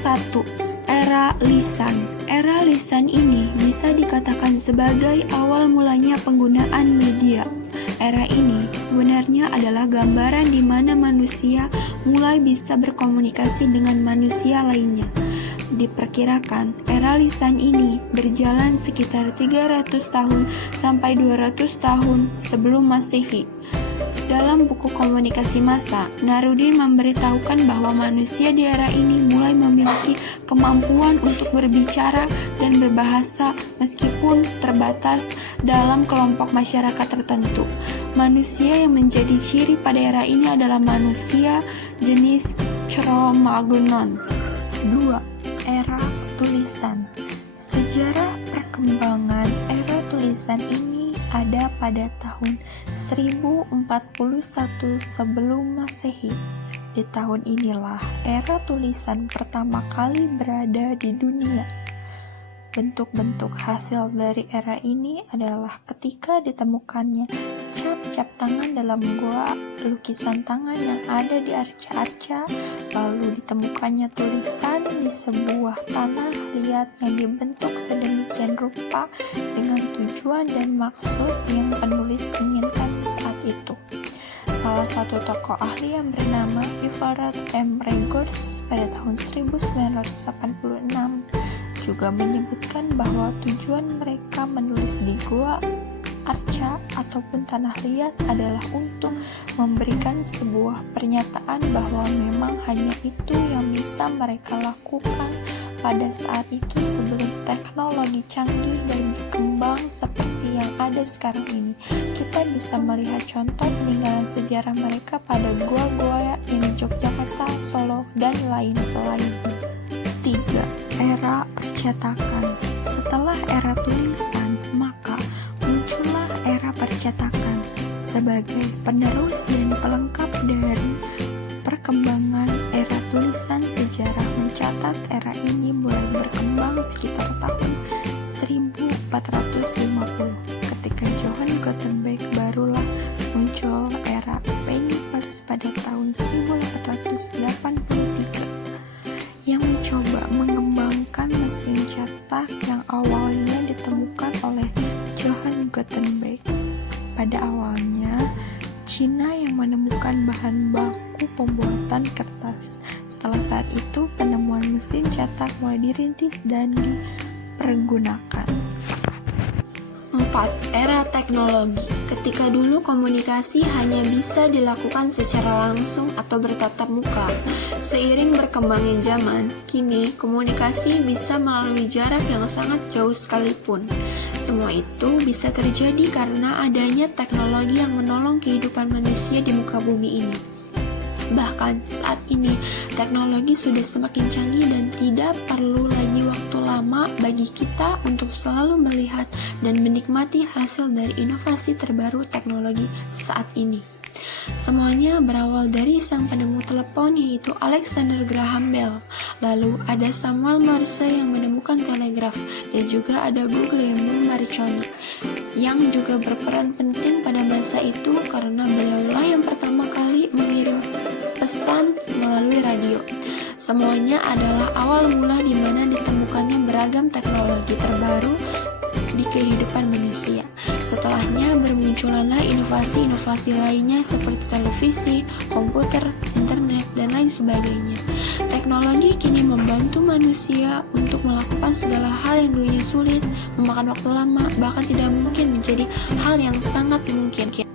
1. Era lisan. Era lisan ini bisa dikatakan sebagai awal mulanya penggunaan media. Era ini sebenarnya adalah gambaran di mana manusia mulai bisa berkomunikasi dengan manusia lainnya. Diperkirakan era lisan ini berjalan sekitar 300 tahun sampai 200 tahun sebelum Masehi. Dalam buku Komunikasi Massa, Narudin memberitahukan bahwa manusia di era ini mulai memiliki kemampuan untuk berbicara dan berbahasa meskipun terbatas dalam kelompok masyarakat tertentu. Manusia yang menjadi ciri pada era ini adalah manusia jenis Cro-Magnon. 2. Era tulisan. Sejarah perkembangan era tulisan ini ada pada tahun 1041 sebelum Masehi. Di tahun inilah era tulisan pertama kali berada di dunia. Bentuk-bentuk hasil dari era ini adalah ketika ditemukannya cap-cap tangan dalam gua, lukisan tangan yang ada di arca-arca, lalu ditemukannya tulisan di sebuah tanah liat yang dibentuk sedemikian rupa dengan tujuan dan maksud yang penulis inginkan saat itu. Salah satu tokoh ahli yang bernama Everett M. Regors pada tahun 1986 juga menyebutkan bahwa tujuan mereka menulis di gua, arca, ataupun tanah liat adalah untuk memberikan sebuah pernyataan bahwa memang hanya itu yang bisa mereka lakukan pada saat itu sebelum teknologi canggih dan berkembang seperti yang ada sekarang ini. Kita bisa melihat contoh peninggalan sejarah mereka pada gua-gua di Yogyakarta, Solo, dan lain-lain. 3. Era percetakan. Setelah era tulisan, maka muncullah era percetakan sebagai penerus dan pelengkap dari perkembangan era tulisan. Sejarah mencatat era ini mulai berkembang sekitar tahun 1450 ketika Johann Gutenberg barulah muncul. Era penny press pada tahun 1883 yang mencoba mengembangkan mesin cetak yang awalnya ditemukan oleh Johann Gutenberg. Pada awalnya, Cina yang menemukan bahan baku pembuatan kertas. Setelah saat itu, penemuan mesin cetak mulai dirintis dan dipergunakan. 4. Era teknologi. Ketika dulu komunikasi hanya bisa dilakukan secara langsung atau bertatap muka. Seiring berkembangnya zaman, kini komunikasi bisa melalui jarak yang sangat jauh sekalipun. Semua itu bisa terjadi karena adanya teknologi yang menolong kehidupan manusia di muka bumi ini. Bahkan saat ini, teknologi sudah semakin canggih dan tidak perlu lagi waktu lama bagi kita untuk selalu melihat dan menikmati hasil dari inovasi terbaru teknologi saat ini. Semuanya berawal dari sang penemu telepon yaitu Alexander Graham Bell. Lalu ada Samuel Morse yang menemukan telegraf, dan juga ada Guglielmo Marconi yang juga berperan penting pada masa itu karena beliaulah yang pertama kali mengirim pesan melalui radio. Semuanya adalah awal mula di mana ditemukannya beragam teknologi terbaru di kehidupan manusia. Setelahnya bermunculanlah inovasi-inovasi lainnya seperti televisi, komputer, internet, dan lain sebagainya. Teknologi kini membantu manusia untuk melakukan segala hal yang dulunya sulit, memakan waktu lama, bahkan tidak mungkin menjadi hal yang sangat mungkin.